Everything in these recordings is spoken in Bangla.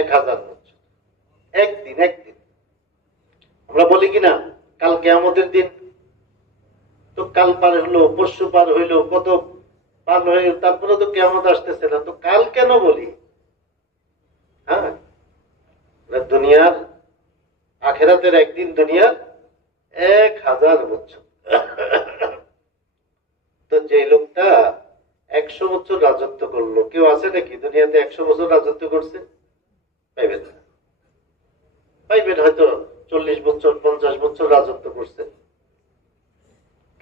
1000 বছর। একদিন একদিন। আমরা বলি কিনা কাল কিয়ামতের দিন, তো কাল পার হলো, পরশু পার হইলো, কত পার হয়ে তারপরে তো কিয়ামত আসতেছে না, তো কাল কেন বলি? হ্যাঁ, দুনিয়ার আখেরাতের একদিন, দুনিয়ার 1000 বছর। তো যে লোকটা 100 বছর রাজত্ব করলো, কেউ আছে নাকি দুনিয়াতে 100 বছর রাজত্ব করছে? পাইবেন না। পাইবেন হয়তো 40 বছর 50 বছর রাজত্ব করছে।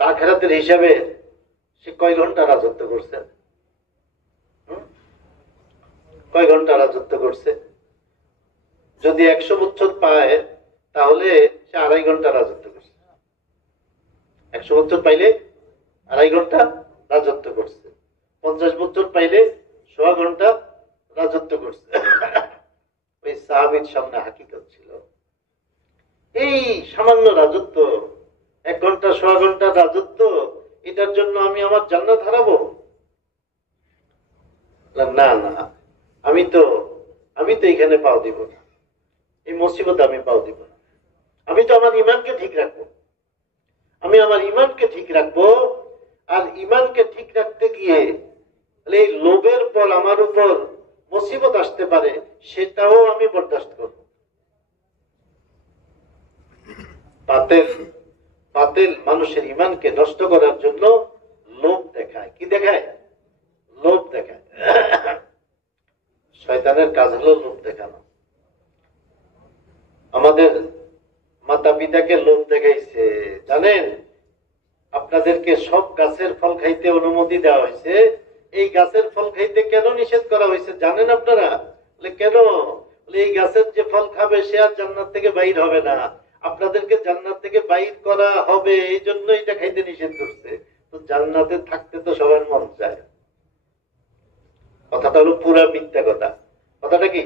আখেরাতের হিসাবে সে কয় ঘন্টা রাজত্ব করছে? কয় ঘন্টা রাজত্ব করছে? যদি 100 বছর পায় তাহলে সে 2.5 ঘন্টা রাজত্ব করছে। 100 বছর পাইলে 2.5 ঘন্টা রাজত্ব করছে। 50 বছর পাইলে 1.5 ঘন্টা রাজত্ব করছে। ওই সাহাবীর সামনে হাকিকত ছিল, এই সামান্য রাজত্ব, 1 ঘন্টা 1.5 ঘন্টা রাজত্ব, এটার জন্য আমি আমার জান্নাত হারাবো? না না, আমি তো এখানে পাও দিব না, এই মুসিবত আমি পাও দিব না। আমি তো আমার ঈমানকে ঠিক রাখবো, আমি আমার ঈমানকে ঠিক রাখবো। আর ঈমানকে ঠিক রাখতে গিয়ে এই লোভের পর আমার উপর মুসিবত আসতে পারে, সেটাও আমি বরদাস্ত করব। বাতিল মানুষের ঈমানকে নষ্ট করার জন্য লোভ দেখায়। কি দেখায়? লোভ দেখায়। শয়তানের কাজ হলো লোভ দেখানো। আমাদের মাতা পিতাকে লোভ দেখাইছে, জানেন? আপনাদেরকে সব গাছের ফল খাইতে অনুমতি দেওয়া হয়েছে, এই গাছের ফল খাইতে কেন নিষেধ করা হয়েছে জানেন আপনারা? কেন? এই গাছের যে ফল খাবে সে আর জান্নাত থেকে বাইর হবে না, আপনাদেরকে জান্নাত থেকে বাইর করা হবে, এই জন্য এটা খাইতে নিষেধ করছে। তো জান্নাতে থাকতে তো সবার মন চায়। কথাটা হলো পুরা মিথ্যা কথা। কথাটা কি?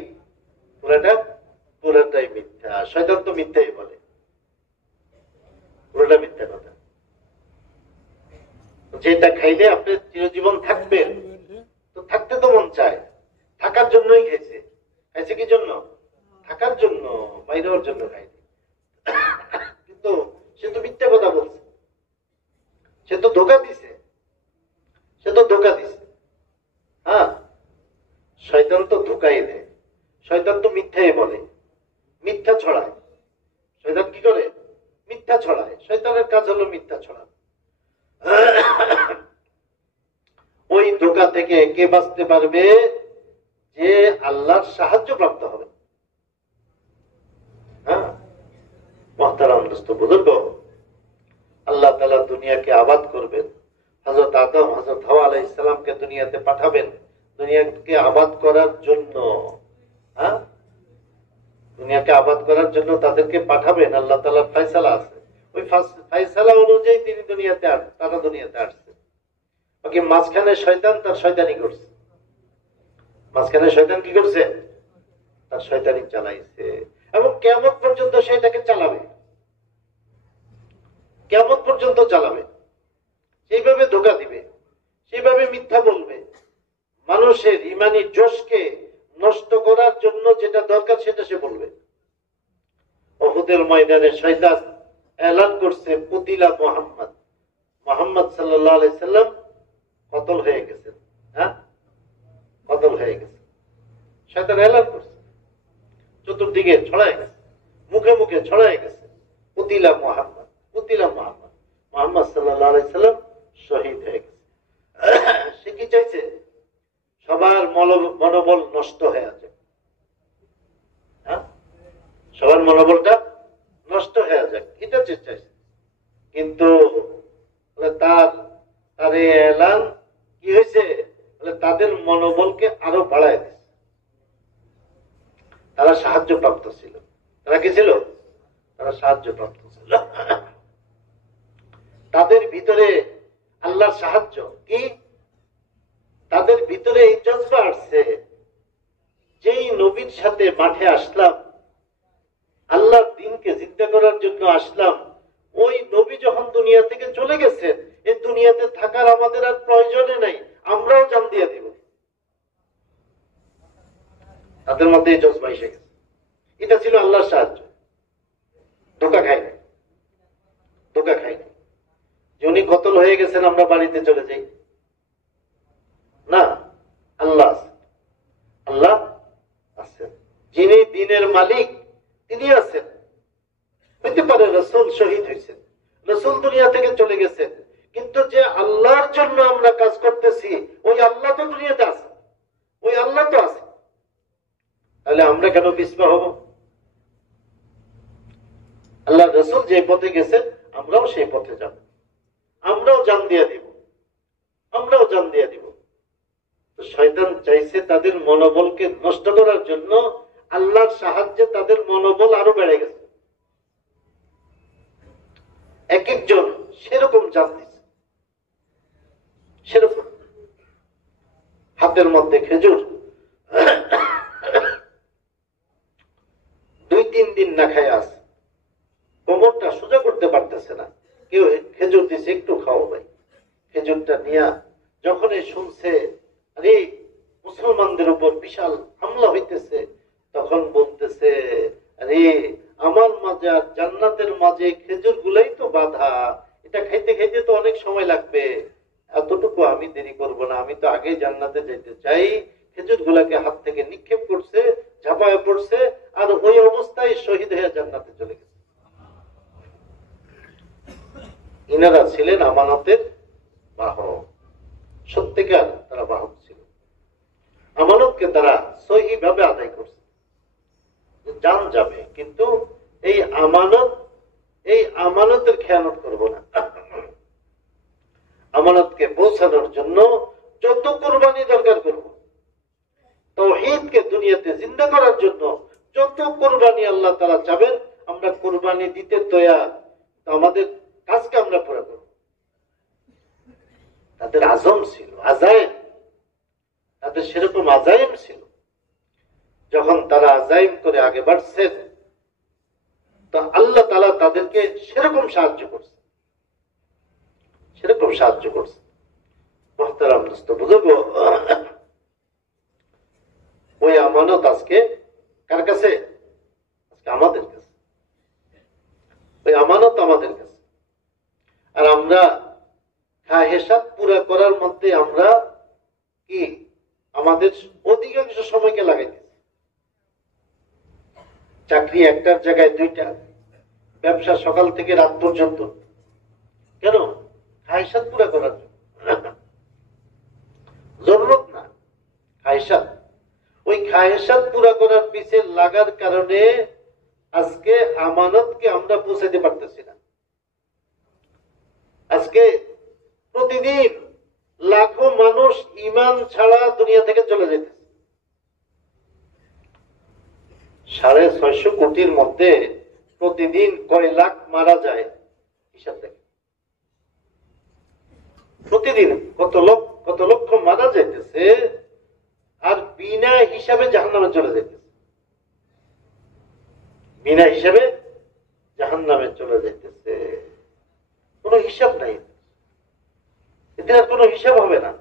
পুরাটাই মিথ্যা। শয়তান তো মিথ্যাই বলে, পুরোটা মিথ্যা কথা। যেটা খাইলে আপনি চিরজীবন থাকবেন, তো থাকতে তো মন চায়, থাকার জন্যই খাইছে। খাইছে কি জন্য? থাকার জন্য, বাইরে হওয়ার জন্য খাইছে। কিন্তু সে তো মিথ্যা কথা বলছে, সে তো ধোঁকা দিছে, হ্যাঁ। শয়তান তো ধোঁকাই দেয়, শয়তান তো মিথ্যাই বলে, মিথ্যা ছড়ায়। শয়তান কি করে? মিথ্যা ছড়ায়। শয়তানের কাজ হলো মিথ্যা ছড়ানো। ওই ধোঁকা থেকে কে বাঁচতে পারবে? যে আল্লাহর সাহায্য প্রাপ্ত হবে। হ্যাঁ, মুহতারাম দোস্ত বুজুর্গ, আল্লাহ তাআলা দুনিয়াকে আবাদ করবেন। হযরত আদম, হযরত হাওয়া আলাইহিস সালামকে দুনিয়াতে পাঠাবেন দুনিয়াকে আবাদ করার জন্য। হ্যাঁ, দুনিয়াকে আবাদ করার জন্য তাদেরকে পাঠাবেন। আল্লাহ তাআলার ফয়সালা আছে, ওই ফয়সালা অনুযায়ী তিনি তারা দুনিয়াতে আসছে। বাকি মাঝখানে শয়তান তার শয়তানি করছে। মাঝখানে শয়তান কি করছে? তার শয়তানি চালাইছে, এবং কিয়ামত পর্যন্ত সেটাকে চালাবে। কিয়ামত পর্যন্ত চালাবে, সেইভাবে ধোঁকা দিবে, সেইভাবে মিথ্যা বলবে। মানুষের ইমানি জোশকে নষ্ট করার জন্য যেটা দরকার সেটা সে বলবে। উহুদের ময়দানে শয়তান এলান করছে, কুতিলা মুহাম্মদ সাল্লাল্লাহু আলাইহি সাল্লাম কতল হয়ে গেছেন। হ্যাঁ, কতল হয়ে গেছে। শয়তান এলান করছে, চতুর্দিকে ছড়ায় গেছে, মুখে মুখে ছড়ায় গেছে, কুতিলা মুহাম্মদ মুহাম্মদ সাল্লাল্লাহু আলাইহি সাল্লাম শহীদ হয়ে গেছে। সে কি চাইছে? সবার মনোবল নষ্ট হয়ে আছে। হ্যাঁ, সবার মনোবলটা নষ্ট হয়ে যাক, এটা চাইছে। কিন্তু তার এলান কি হয়েছে? তাদের মনোবলকে আরো বাড়ায় দিচ্ছে। তারা সাহায্য প্রাপ্ত ছিল। তারা কি ছিল? তারা সাহায্য প্রাপ্ত ছিল। তাদের ভিতরে আল্লাহর সাহায্য কি? তাদের ভিতরে এই জজবা আসছে, যেই নবীর সাথে মাঠে আসলাম, আল্লাহর দ্বীনকে জিন্দা করার জন্য আসলাম, ওই নবী যখন দুনিয়া থেকে চলে গেছেন, এই দুনিয়াতে থাকার আমাদের আর প্রয়োজনে নাই, আমরাও জান দিয়ে দিব। তাদের মধ্যে এই জজবা এসে গেছে। এটা ছিল আল্লাহর সাহায্য। ধোকা খাইনি, ধোকা খাইনি যে উনি কতল হয়ে গেছেন আমরা বাড়িতে চলে যাই, না, আল্লাহ আল্লাহ আছেন, যিনি দিনের মালিক তিনি আছেন। হইতে পারে রাসূল শহীদ হয়েছেন, রাসূল দুনিয়া থেকে চলে গেছেন, কিন্তু যে আল্লাহর জন্য আমরা কাজ করতেছি ওই আল্লাহ তো দুনিয়াতে আছে, ওই আল্লাহ তো আছে। তাহলে আমরা কেন পিছপা হব? আল্লাহ রাসূল যে পথে গেছেন আমরাও সেই পথে যাব, আমরাও জান দিয়ে দিব, আমরাও জান দিয়ে দিব। শয়তান চাইছে তাদের মনোবলকে নষ্ট করার জন্য, আল্লাহর সাহায্যে তাদের মনোবল আরো বেড়ে গেছে। এক একজন সেরকম জান দিচ্ছে, সেরকম হাতের মধ্যে খেজুর, 2-3 দিন না খায় আছে, কোমরটা সোজা করতে পারতেছে না, কেউ খেজুর দিছে একটু খাও ভাই। খেজুরটা নিয়ে যখন শুনছে আরে মুসলমানদের উপর বিশাল হামলা হইতেছে, তখন বলতেছে আরে আমার মাঝে আর জান্নাতের মাঝে খেজুর গুলাই তো বাধা, এটা খাইতে খাইতে তো অনেক সময় লাগবে, এতটুকু আমি দেরি করব না, আমি তো আগে জান্নাতে যেতে চাই। খেজুর গুলাকে হাত থেকে নিক্ষেপ করছে, ঝাঁপায় পড়ছে, আর ওই অবস্থায় শহীদ হয়ে জান্নাতে চলে গেছে। ইনারা ছিলেন আমানতের বাহক, সত্যিকার তারা বাহক ছিল। আমানতকে তারা সহি ভাবে আদায় করছে। জান যাবে কিন্তু এই আমানতের খেয়ানত করব না। আমানতকে পৌঁছানোর জন্য যত কুরবানি দরকার করব, তাওহীদকে দুনিয়াতে জিন্দা করার জন্য যত কুরবানি আল্লাহ তাআলা চাবেন আমরা কুরবানি দিতে তৈয়ার। আমাদের কাজকে আমরা পুরো করব। তাদের আজম ছিল, আজাইম, তাদের সেরকম আজাইম ছিল। যখন তারা আজাইম করে আগে বাড়ছেন তো আল্লাহ তাআলা তাদেরকে সেরকম সাহায্য করছে, সেরকম সাহায্য করছে। মুহতারাম দোস্ত বুজুর্গ, ওই আমানত আজকে কার কাছে? আজকে আমাদের কাছে। ওই আমানত আমাদের কাছে। আর আমরা খাহেসাত পুরা করার মধ্যে আমরা কি আমাদের অধিকাংশ সময়কে লাগাইতেছি। চাকরি একটার জায়গায় 2টা, ব্যবসা সকাল থেকে রাত পর্যন্ত। কেন? খাহেসাত পুরা করার জন্য। জরুরত না, খাহেসাত। ওই খাহেসাত পুরা করার পিছে লাগার কারণে আজকে আমানতকে আমরা পৌঁছাতে পারতেছি না। আজকে প্রতিদিন লাখো মানুষ ঈমান ছাড়া দুনিয়া থেকে চলে যেতেছে। 650 কোটির মধ্যে প্রতিদিন কয় লাখ মারা যায় হিসাব দেখে। প্রতিদিন কত লক্ষ মারা যাইতেছে, আর বিনা হিসাবে জাহান্নামে চলে যাইতেছে। বিনা হিসাবে জাহান্নামে চলে যাইতেছে। কোন হিসাব নাই, এদের আর কোন হিসাব হবে না।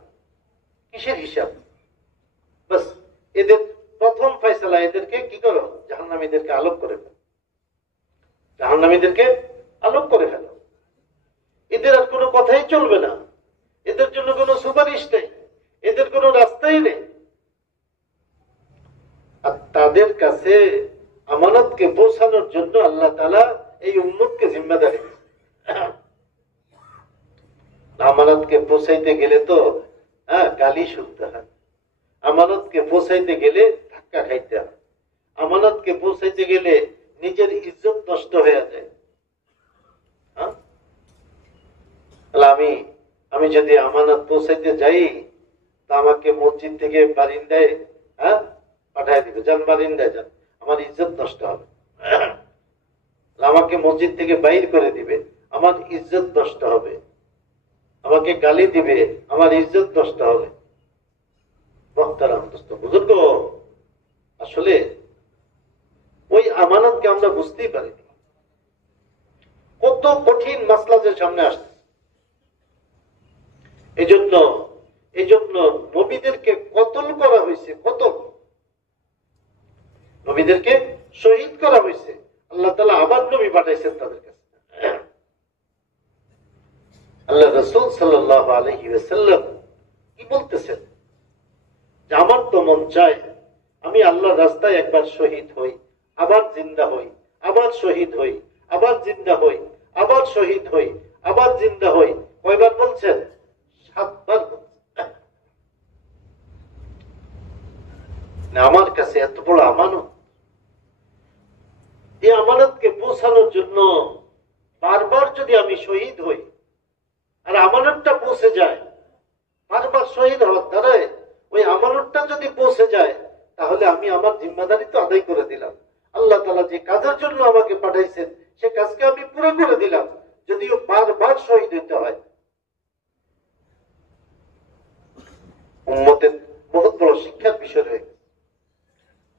কিসের হিসাব? বাস এদের প্রথম ফয়সালা, এদেরকে কি করো? জাহান্নামীদেরকে আলোক করে ফেলো, জাহান্নামীদেরকে আলোক করে ফেলো। এদের আর কোনো কথাই চলবে না, এদের জন্য কোনো সুপারিশ নেই, এদের কোনো রাস্তাই নেই। আর তাদের কাছে আমানতকে পৌঁছানোর জন্য আল্লাহ তাআলা এই উম্মতকে জিম্মাদারি দিয়েছে। আমানতকে পৌঁছাইতে গেলে তো গালি শুনতে হয়, আমানতকে পৌঁছাইতে গেলে ধাক্কা খাইতে হয়, আমানতকে পৌঁছাইতে গেলে নিজের ইজ্জত নষ্ট হয়ে যায়। আমি যদি আমানত পৌঁছাইতে যাই তা আমাকে মসজিদ থেকে বারিন্দায় পাঠায় দিবে, যান বারিন্দায় যান, আমার ইজ্জত নষ্ট হবে। আমাকে মসজিদ থেকে বাইর করে দিবে, আমার ইজ্জত নষ্ট হবে। আমাকে গালি দিবে, আমার ইজ্জত নষ্ট হবে। মুহতারাম দোস্ত বুজুর্গ, আসলে ওই আমানতকে আমরা বুঝতেই পারিনি। কত কঠিন মাসলা যে সামনে আসছে। এই জন্য নবীদেরকে কতল করা হয়েছে, কতল। নবীদেরকে শহীদ করা হয়েছে, আল্লাহ তাআলা আবার নবী পাঠাইছেন তাদের কাছে। আল্লাহ রাসূল সাল্লাল্লাহু আলাইহি ওয়াসাল্লাম কি বলতেছেন যে আমার তো মন চায় আমি আল্লাহর রাস্তায় একবার শহীদ হই, আবার জিন্দা হই, আবার শহীদ হই, আবার জিন্দা হই, আবার শহীদ হই, আবার জিন্দা হই। কয়বার বলছেন? 7 বার। আমার কাছে এত বড় আমানত, এই আমানতকে পৌঁছানোর জন্য বারবার যদি আমি শহীদ হই আর আমানতটা পৌঁছে যায়, বারবার শহীদ হওয়ার দ্বারাই ওই আমানতটা যদি পৌঁছে যায়, তাহলে আমি আমার জিম্মাদারি তো আদায় করে দিলাম। আল্লাহ তাআলা যে কাজের জন্য আমাকে পাঠাইছেন সে কাজকে আমি পুরো করে দিলাম, যদিও বারবার শহীদ হতে হয়। উম্মতের বহুত বড় শিক্ষার বিষয় রয়ে গেছে,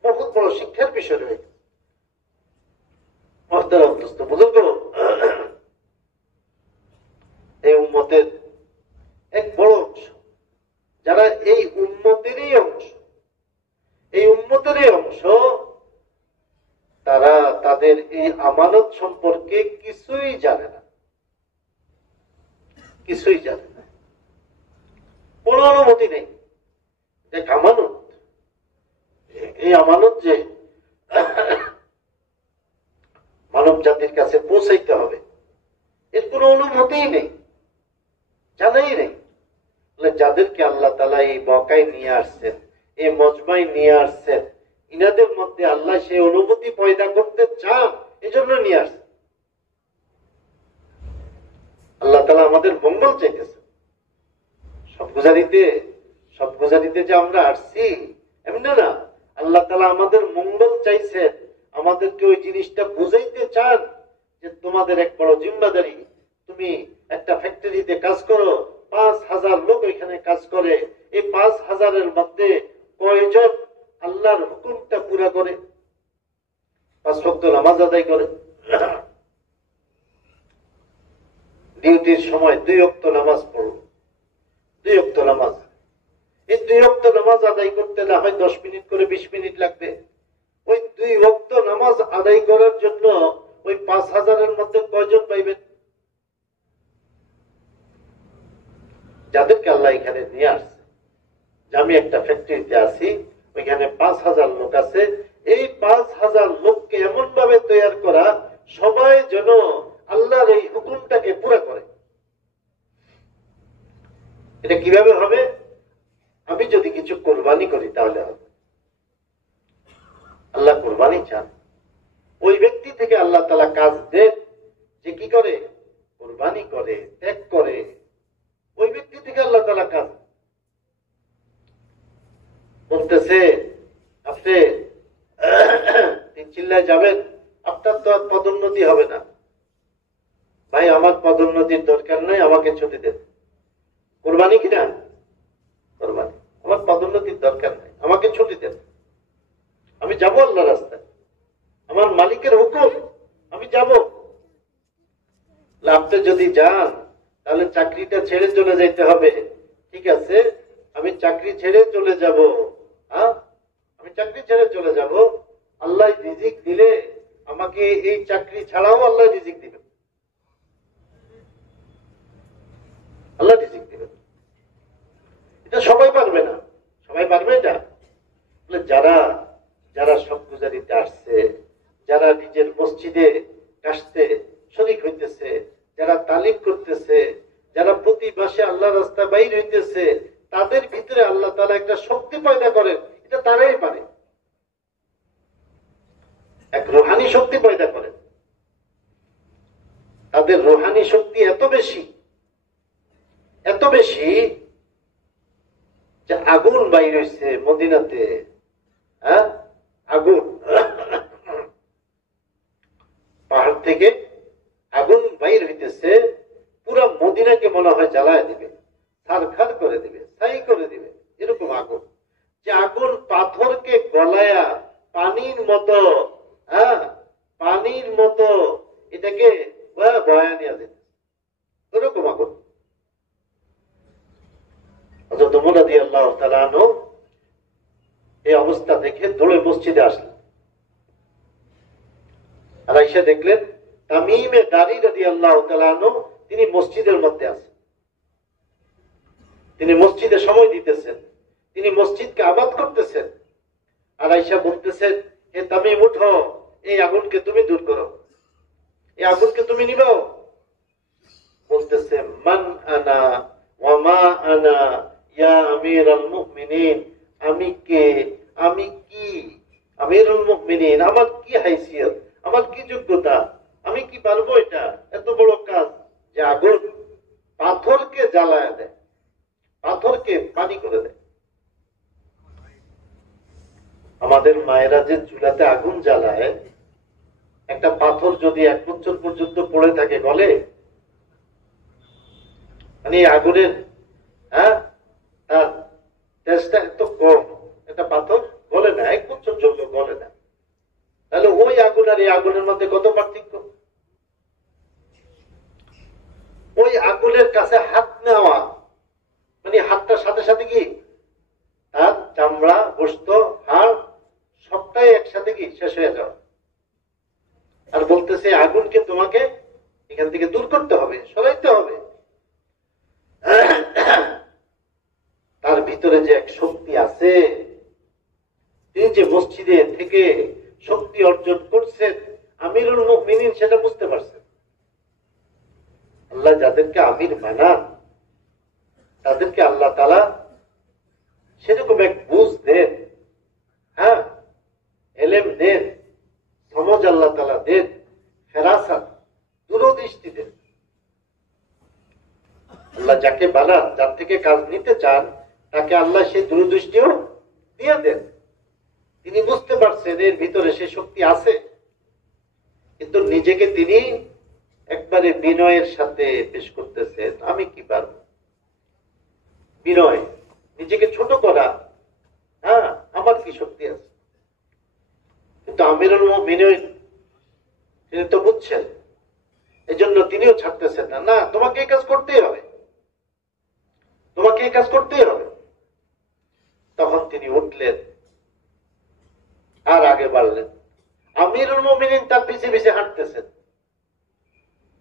বহুত বড় শিক্ষার বিষয় রয়ে গেছে। মুহতারাম দোস্ত বুজুর্গ, এই উম্মতের এক বড় অংশ, যারা এই উম্মতেরই অংশ, এই উম্মতেরই অংশ, তারা তাদের এই আমানত সম্পর্কে কিছুই জানে না, কিছুই জানে না, কোন অনুমতি নেই। এক আমানত, এই আমানত যে মানব জাতির কাছে পৌঁছাইতে হবে, এর কোন অনুমতিই নেই, জানাই নেই। যাদেরকে আল্লাহ তাআলা এই মক্কায় নিয়ে আসছেন, এই মজমায় নিয়ে আসছেন, ইনাদের মধ্যে আল্লাহ সেই অনুভূতি পয়দা করতে চান, এজন্য নিয়ে আসছেন। আল্লাহ তাআলা আমাদের মঙ্গল চাইতেছেন। সব গুজারিতে যে আমরা আসছি এমনি না, আল্লাহ তাআলা আমাদের মঙ্গল চাইছেন, আমাদেরকে ওই জিনিসটা বুঝাইতে চান যে তোমাদের এক বড় জিম্মাদারি, তুমি একটা ফ্যাক্টরিতে কাজ করো, 5,000 লোক এখানে কাজ করে, এই 5,000-এর মধ্যে কয়জন আল্লাহর হুকুমটা পুরা করে, 5 ওয়াক্ত নামাজ আদায় করে, ডিউটির সময় 2 ওয়াক্ত নামাজ পড়ো, 2 ওয়াক্ত নামাজ। এই 2 ওয়াক্ত নামাজ আদায় করতে না হয় 10 মিনিট করে 20 মিনিট লাগবে। ওই 2 ওয়াক্ত নামাজ আদায় করার জন্য ওই 5,000-এর মধ্যে কয়জন পাইবেন? যাদেরকে আল্লাহ এখানে নিয়ে আসছে, যে আমি একটা ফ্যাক্টরিতে আছি, ওইখানে 5,000 লোক আছে, এই 5,000 লোককে এমন ভাবে তৈরি করা, সবাই যেন আল্লাহর এই হুকুমটাকে পুরা করে। এটা কিভাবে হবে? আমি যদি কিছু কোরবানি করি তাহলে হবে। আল্লাহ কোরবানি চান, ওই ব্যক্তি থেকে আল্লাহ তাআলা কাজ দেন যে কি করে, কোরবানি করে, ত্যাগ করে, ওই ব্যক্তি থেকে আল্লাহ তাআলা কাজ বলতেছে। আপনি 3 চিল্লায় যাবেন, আপনার তো আর পদোন্নতি হবে না। ভাই আমার পদোন্নতির দরকার নাই, আমাকে ছুটি দেন। কোরবানি কিনা? কোরবানি। আমার পদোন্নতির দরকার নাই, আমাকে ছুটি দেন, আমি যাবো আল্লাহ রাস্তায়, আমার মালিকের হুকুম, আমি যাব। আপনি যদি যান তাহলে চাকরিটা ছেড়ে চলে যাইতে হবে। ঠিক আছে, আমি চাকরি ছেড়ে চলে যাব। আমি চাকরি ছেড়ে চলে যাব, আল্লাহ রিজিক দিলে আমাকে এই চাকরি ছাড়াও আল্লাহ রিজিক দিবেন, আল্লাহ রিজিক দিবেন। এটা সবাই পারবে না, সবাই পারবে এটা। যারা যারা সব গুজারিতে আসছে, যারা নিজের মসজিদে কাশতে শরীক হইতেছে, যারা তালিম করতেছে, যারা প্রতি মাসে আল্লাহ রাস্তা বাইর হইতেছে, তাদের ভিতরে আল্লাহ তাআলা একটা শক্তি পয়দা করেন। এটা তারাই পারে, এক রুহানি শক্তি পয়দা করেন। তাদের রুহানি শক্তি এত বেশি, এত বেশি যে আগুন বাইর হইছে মদিনাতে। আগুন, পাহাড় থেকে আগুন বাইর হইতেছে, পুরো মদিনাকে মনে হয় জ্বালায় দিবে, ছারখার করে দিবে, ছাই করে দিবে, এরকম আগুন। যে আগুন পাথরকে গলায়া পানির মতো, পানির মতো এটাকে বয়া নিয়ে যেত, এরকম আগুন। হযরত ওমর রাদিয়াল্লাহু তাআলা আনহু এই অবস্থা দেখে দৌড়ে মসজিদে আসলেন। আয়েশা দেখলেন তামিমে দারি রাদিয়াল্লাহু তাআলা আনহু তিনি মসজিদের মধ্যে আছেন, তিনি মসজিদে সময় দিতেছেন, তিনি মসজিদকে আবাদ করতেছেন। আর আয়েশা বলতেছেন, হে তামিম উঠো, এই আগুনকে তুমি দূর করো, এই আগুনকে তুমি নিবাও। বলতেছে মান আনা ওয়া মা আনা ইয়া আমিরুল মুমিনিন, আমি কে, আমি কি আমিরুল মুমিনিন, আমার কি হাইসিয়ত, আমার কি যোগ্যতা, আমি কি পারবো এটা এত বড় কাজ যে আগুন পাথরকে জ্বালায় দেয়, পাথরকে পানি করে দেয়। আমাদের মায়েরা যে চুলাতে আগুন জ্বালায়, একটা পাথর যদি 1 বছর পর্যন্ত পড়ে থাকে গলে, মানে আগুনের তার টেস্টটা এত কম, একটা পাথর গলে না, 1 বছর জন্য গলে না। তাহলে ওই আগুন আর এই আগুনের মধ্যে কত পার্থক্য। ওই আগুনের কাছে হাত নেওয়া মানে হাতটার সাথে সাথে কি তার চামড়া, গোশত, হাড় সবটাই একসাথে কি শেষ হয়ে যাওয়া। আর বলতেছে আগুনকে তোমাকে এখান থেকে দূর করতে হবে, সরাইতে হবে। তার ভিতরে যে এক শক্তি আছে, তিনি যে মসজিদে থেকে শক্তি অর্জন করছেন, আমিরুল মুমিনিন সেটা বুঝতে পারছেন। আল্লাহ যাদেরকে আমির বানান তাদেরকে আল্লাহ তাআলা সেরকম এক বুঝ দেন, এলেম দেন, সমঝ আল্লাহ তাআলা দেন, ফেরাসাত, দূরদৃষ্টি দেন। আল্লাহ যাকে বানান, যার থেকে কাজ নিতে চান, তাকে আল্লাহ সেই দূরদৃষ্টিও দিয়ে দেন। তিনি বুঝতে পারছেন এর ভিতরে সে শক্তি আছে, কিন্তু নিজেকে তিনি একবারে বিনয়ের সাথে পেশ করতেছেন, আমি কি পারব। বিনয়, নিজেকে ছোট করা, আমার কি শক্তি আছে। কিন্তু আমিরুল মুমিনিন তিনি তো বুঝছেন, এজন্য তিনিও ছাড়তেছেন না। না, তোমাকে এই কাজ করতেই হবে, তোমাকে এই কাজ করতেই হবে। তখন তিনি উঠলেন আর আগে বাড়লেন। আমিরুল মুমিনিন তার পিছে পিছে হাঁটতেছেন।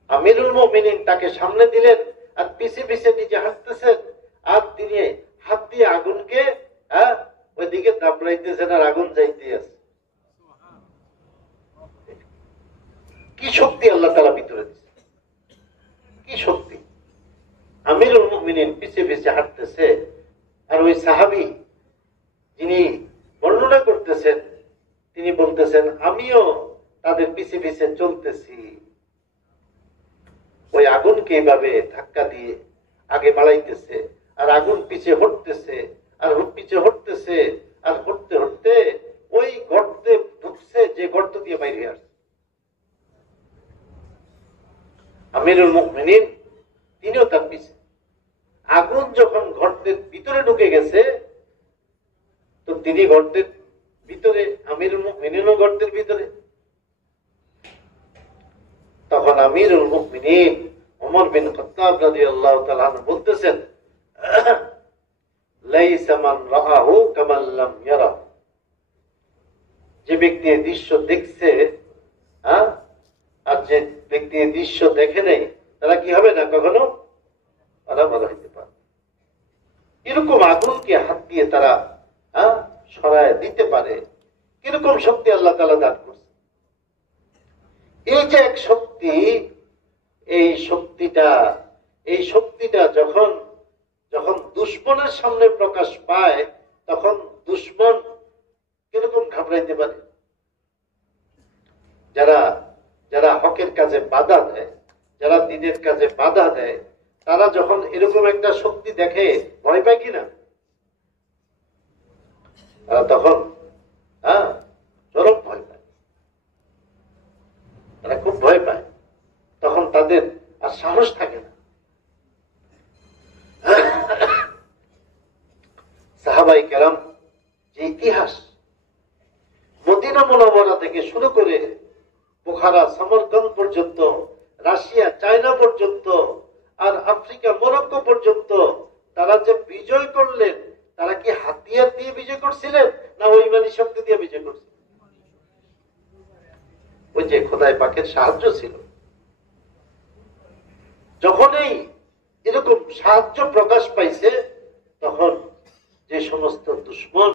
আমিরুল মুমিনিন তাকে সামনে দিলেন আর পিছে পিছে নিজে হাঁটতেছেন। আর তিনি হাত দিয়ে আগুনকে ওইদিকে দাবড়াইতেছেন আর আগুন যাইতে আছে। কি শক্তি আল্লাহ তাআলা ভিতরে দিয়েছে, কি শক্তি। আমিরুল মুমিনিন পিছে পিছে হাঁটতেছে, আর ওই সাহাবী যিনি বর্ণনা করতেছেন তিনি বলতেছেন আমিও তাদের পিছে পিছে চলতেছি। ওই আগুনকে এইভাবে ধাক্কা দিয়ে আগে বাড়াইতেছে, আর আগুন পিছে হটতেছে, আর পিছে হটতেছে, আর হটতে হটতে ওই গর্তে ঢুকছে যে গর্ত দিয়ে বাইরে আসছে। আমিরুল মুমিনিন তিনিও তার পিছে। আগুন যখন গর্তের ভিতরে ঢুকে গেছে, তো তিনি গর্তের ভিতরে, আমিরুল মুমিনিনও গর্তের ভিতরে। তখন আমিরুল মুমিনিন ওমর বিন খাত্তাব রাদিয়াল্লাহু তাআলা আনহু বলতেছেন, লাইসা মান রাআহু কামান লাম ইয়ারা। যে ব্যক্তি এই দৃশ্য দেখছে, আর যে ব্যক্তি এই দৃশ্য দেখে নাই, তারা কি হবে না কখনো আলাদা হইতে পারে। এরকম আগুনকে হাত দিয়ে তারা সরায় দিতে পারে, কিরকম শক্তি আল্লাহ তাআলা দান করছে। এই যে এক শক্তি, এই শক্তিটা যখন যখন দুশমনের সামনে প্রকাশ পায়, তখন দুশমন কিরকম ঘাবড়াইতে পারে। যারা হকের কাজে বাধা দেয়, যারা দ্বীনের কাজে বাধা দেয়, তারা যখন এরকম একটা শক্তি দেখে ভয় পায় কিনা? তারা তখন চরম ভয় পায়, তারা খুব ভয় পায়। তখন তাদের আর সাহস থাকে না। সাহাবায়ে কেরাম যে ইতিহাস, মদিনা মুনাওয়ারা থেকে শুরু করে বুখারা, সমরকন্দ পর্যন্ত, রাশিয়া, চায়না পর্যন্ত, আর আফ্রিকা, মরক্কো পর্যন্ত তারা যে বিজয় করলেন, তারা কি হাতিয়ার দিয়ে বিজয় করছিলেন না ওই ইমানি শক্তি দিয়ে বিজয় করছিলেন? ওই যে খোদাই পাকের সাহায্য ছিল। যখনই এরকম সাহায্য প্রকাশ পাইছে তখন যে সমস্ত দুশ্মন